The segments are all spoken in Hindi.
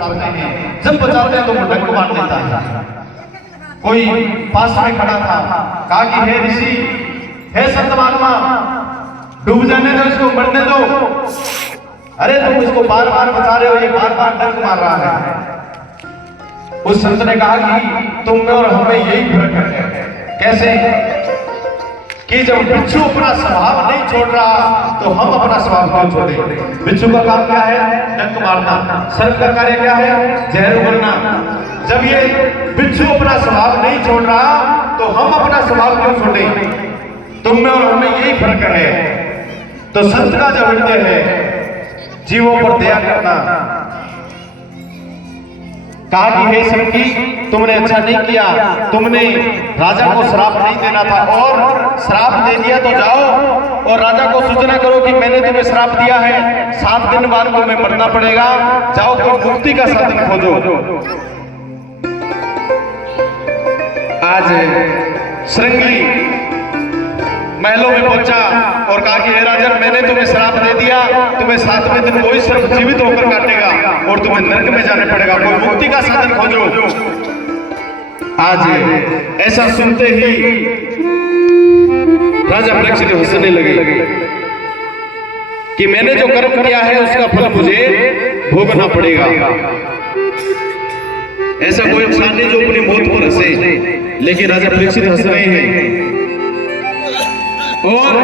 जब बचाते हैं तो वो डंक मार देता है। कोई पास में खड़ा था, कहा कि हे ऋषि, हे संत महात्मा, डूब जाने दो इसको, मरने दो। अरे तुम इसको बार बार बचा रहे हो, ये बार बार डंक मार रहा है। उस संत ने कहा कि तुम में और हमें यही फर्क है। कैसे कि जब बिच्छू अपना स्वभाव नहीं छोड़ रहा तो हम अपना स्वभाव क्यों छोड़े। बिच्छू का काम क्या है? डंक मारना। सर्प का कार्य क्या है? जहर उगलना। जब ये बिच्छू अपना स्वभाव नहीं छोड़ रहा तो हम अपना स्वभाव क्यों छोड़े। तुम में और हमें यही फर्क है। तो संत का जो हृदय है, जीवों पर दया करना। कहा कि हे संकी, तुमने अच्छा नहीं किया, तुमने राजा को श्राप नहीं देना था, और श्राप दे दिया तो जाओ और राजा को सूचना करो कि मैंने तुम्हें श्राप दिया है, 7 दिन बाद तुम्हें मरना पड़ेगा, जाओ तो मुक्ति का साधन खोजो। आज श्रृंगी महलों में पहुंचा और कहा कि हे राजन, मैंने तुम्हें श्राप दे दिया, तुम्हें 7वें दिन कोई सर्प जीवित होकर काटेगा और तुम्हें नरक में जाने पड़ेगा, कोई मुक्ति का साधन खोजो। आज ऐसा सुनते ही राजा परीक्षित हंसने लगे कि मैंने जो कर्म किया है उसका फल मुझे भोगना पड़ेगा। ऐसा कोई इंसान नहीं जो अपनी मौत पर हंसे, लेकिन राजा परीक्षित हंस रहे हैं। और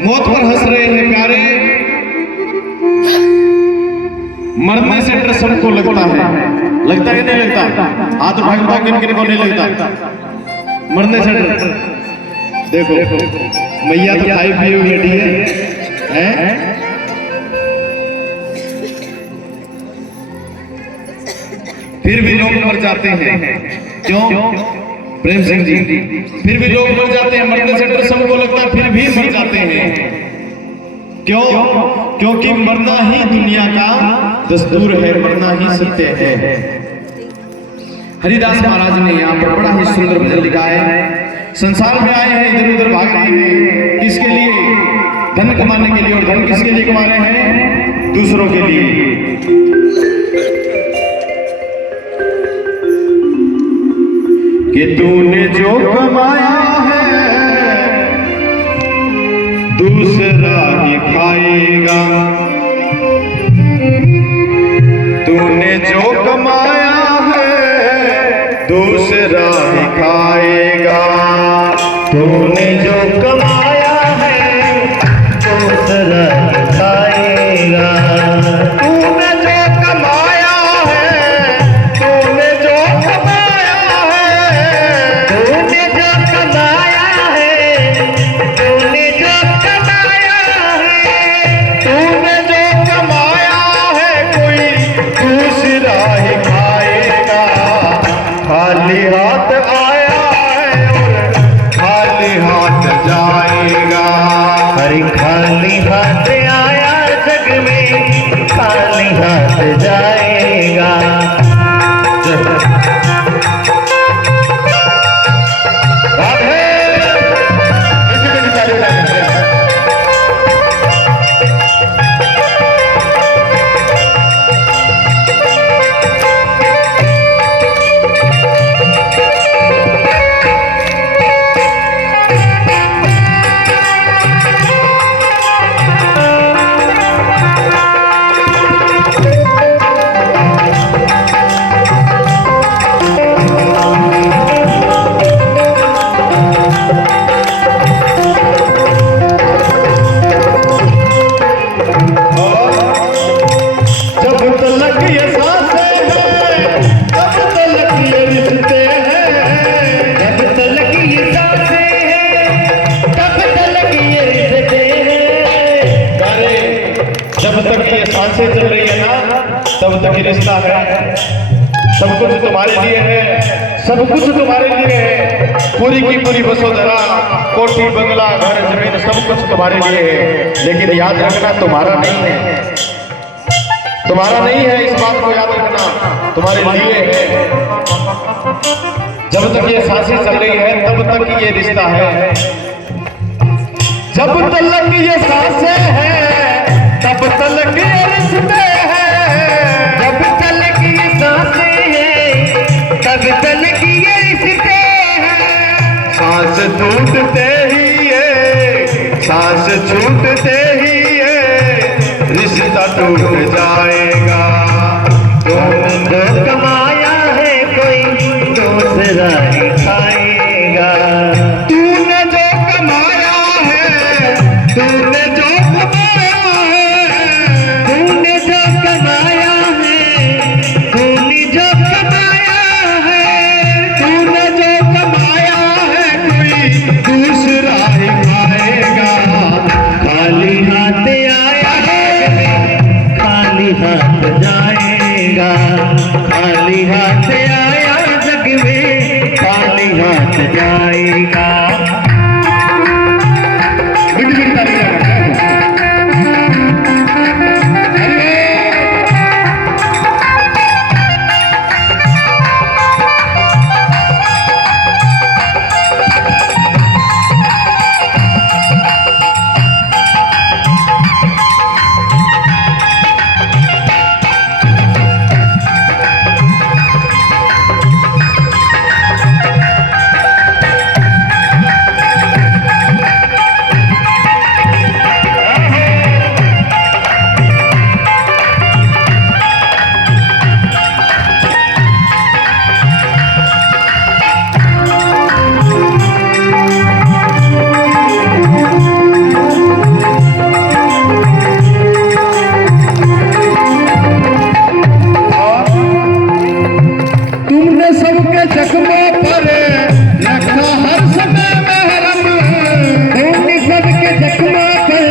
मौत पर हंस रहे हैं प्यारे। मरने से डर सबको लगता है कि नहीं लगता? हाथ उठा के बताओ किन किन को नहीं लगता मरने से डर। देखो मैया तो खाई पिए हुई बैठी है। फिर भी लोग मर जाते हैं। क्यों प्रेम सिंह जी? फिर भी लोग मर जाते हैं, मरने से डर सबको लगता है, फिर भी मर जाते हैं। क्यों? क्योंकि मरना ही दुनिया का दस्तूर है, मरना ही सत्य है। हरिदास महाराज ने यहाँ पर बड़ा ही सुंदर भजन लिखा है। संसार में आए हैं, इधर उधर भाग रहे हैं, किसके लिए? धन कमाने के लिए। और धन किसके लिए कमा रहे हैं? दूसरों के लिए। कि तूने जो कमाया है दूसरा ही खाएगा, तूने जो कमाया है दूसरा ही खाएगा, तूने जो कमाया है दूसरा ही खाएगा, तूने जो कमाया है, तूने जो सांसें चल रही है ना, तब तक ये रिश्ता है। सब कुछ तुम्हारे लिए है, सब कुछ तुम्हारे लिए है। पूरी की पूरी वसुंधरा, कोठी बंगला घर जमीन सब कुछ तुम्हारे लिए है, लेकिन याद रखना तुम्हारा नहीं है, तुम्हारा नहीं है। इस बात को याद रखना, तुम्हारे लिए है। जब तक ये सांसें चल रही है तब तक ये रिश्ता है, जब तक ये सांसें हैं के रिश्ते हैं, जब तल की सांसें हैं तब तल की ये रिश्ते हैं। सांस छूटते ही ये, सांस छूटते ही ये रिश्ता टूट जाएगा। तूने जो कमाया है कोई दूसरा ही खाएगा। तूने जो कमाया है, तूने जो कमाया है, तूने जो कमाया है, तूने जो कमाया है, तूने जो कमाया है कोई दूसरा ही खाएगा। खाली हाथ आया है खाली हाथ जाएगा। खाली हाथ आया जग में खाली हाथ जाएगा। बिल्कुल बिल्कुल ताली बजाओ। तुमने सबके जख्मों पर रखा हर समय महरम। तुमने सबके जख्मों पर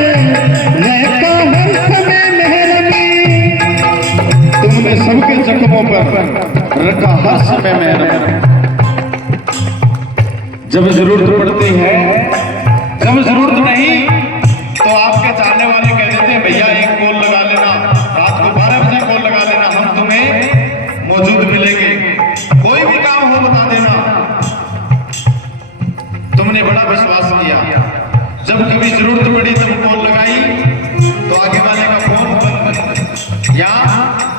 रखा हर समय मेहरबी। तुमने सबके जख्मों पर रखा हर समय महरम। जब जरूरत पड़ती है, जब जरूरत नहीं तो आपके चाहने वाले कह देते हैं भैया एक कॉल लगा लेना, रात को 12 बजे कॉल लगा लेना, हम तुम्हें मौजूद मिलेंगे। कोई भी काम हो बता देना। तुमने बड़ा विश्वास किया, जब कभी जरूरत पड़ी तब कॉल लगाई तो आगे वाले का फोन बंद, या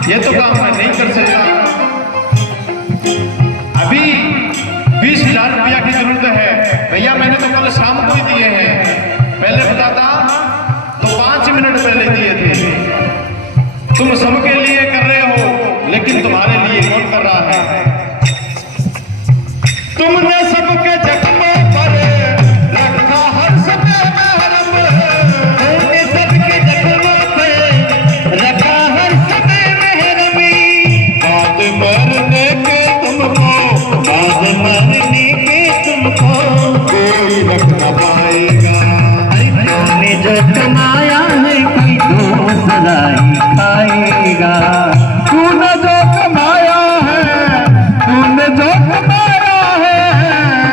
ये तो काम मैं नहीं कर सकता, अभी 20,000 रुपया की जरूरत है भैया, मैंने तो कल शाम को ही दिए हैं, पहले बताता तो 5 मिनट पहले दिए थे। तुम सबके लिए कर रहे हो लेकिन तुम्हारे लिए कौन कर रहा है? तुमने सबके जख्मों पर रखा हर समय महरम। तुमने सबके जख्मों पर रखा हर समय मेहरबी। बात मरने के तुमको, बात मरने के तुमको कोई रख न पाएगा। तुमने जो कमाया है कोई दूसरा ही खाएगा। तूने जो कमाया है, तूने जो कमाया है,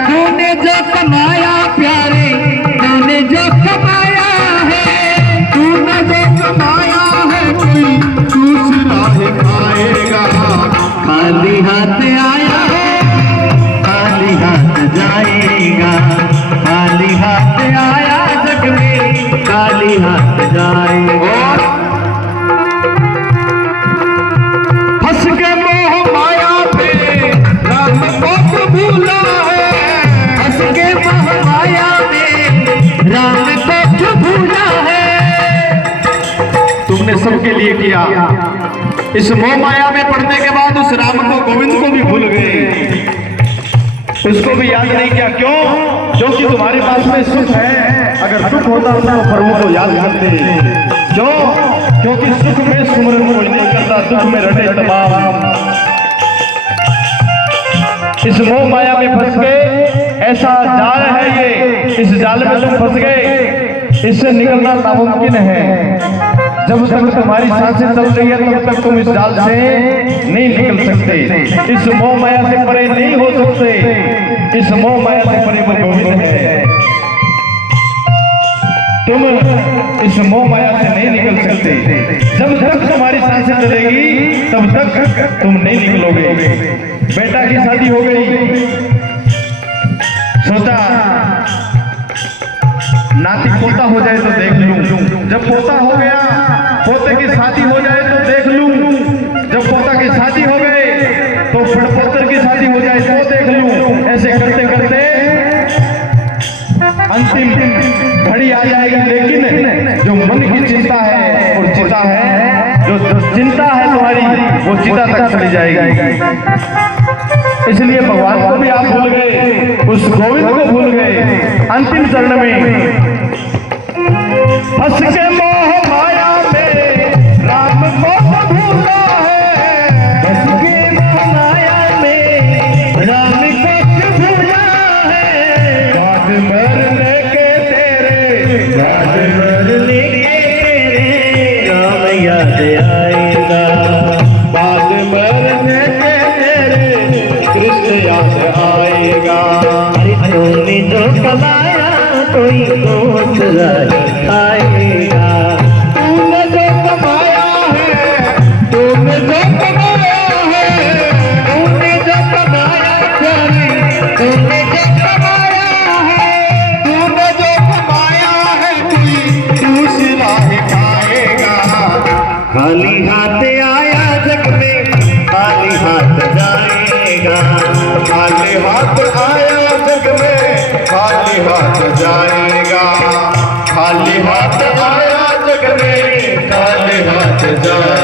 तूने जो कमाया प्यारे, तूने जो कमाया है, तूने जो कमाया है कोई दूसरा ही खाएगा। खाली हाथ आया है खाली हाथ जाएगा। खाली हाथ आया जग में खाली हाथ जाएगा। फंस के मोह माया पे राम को भूला है। हंस के मोह माया में राम को भूला है। तुमने सबके लिए किया, इस मोह माया में पड़ने के बाद उस राम को, गोविंद को भी भूल गए, उसको भी याद नहीं किया। क्यों? क्योंकि तुम्हारे पास में सुख है, अगर सुख होता तो प्रभु को याद करते। क्यों? क्योंकि सुख में सुमरन कोई नहीं करता, दुख में रटे तमाम। इस मोह माया में फंस गए, ऐसा जाल है ये, इस जाल में तुम फंस गए, इससे निकलना नामुमकिन है। जब तक तुम्हारी सांसें चल रही है तब तक तुम इस जाल से नहीं निकल सकते, इस मोह माया से परे नहीं हो सकते। इस मोह माया से परे वो गोविंद है। तुम इस मोह माया से नहीं निकल सकते। जब तक तुम्हारी सांसें चलेगी तब तक तुम नहीं निकलोगे। बेटा की शादी हो गई, सोचा नाती पोता हो जाए तो देख लूं। जब पोता हो गया, पोते की चिंता है तुम्हारी वो चिता तक चली जाएगी। इसलिए भगवान को भी आप भूल गए, उस गोविंद को भूल गए। अंतिम चरण में फंस के मोह माया में राम को भूला है, फंस के मोह माया में राम को भूला है। बाद मरने के तेरे, बाद मरने के तेरे राम याद आएगा। बाद मरने के तेरे कृष्ण याद आएगा। तूने जो कमाया कोई दूसरा आएगा। तूने जो कमाया है, तूने जो कमाया है, तूने जो कमाया है, तूने जो कमाया है, तूने जो कमाया है कोई दूसरा ही खाएगा। खाली हाथ आया जग में, खाली हाथ जाएगा। खाली हाथ आया जग में, खाली हाथ जाएगा। खाली हाथ आया जग में, खाली हाथ जाएगा।